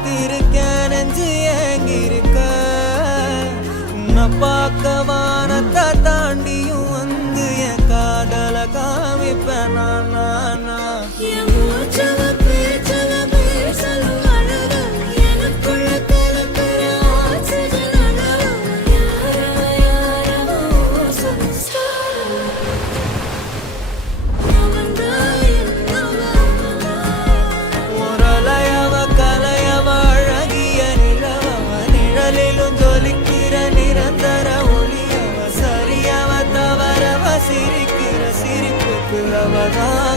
காத்திருக்க நெஞ்சு ஏங்கிருக்க உன்னை பார்க்க வானத்தை தாண்டியும் வந்து என் காதல காமிப்பேன் நான் நிரந்தர ஒளியவ சரியவ தவறவ சிரிக்கிற சிரிப்புக்கு அவதான்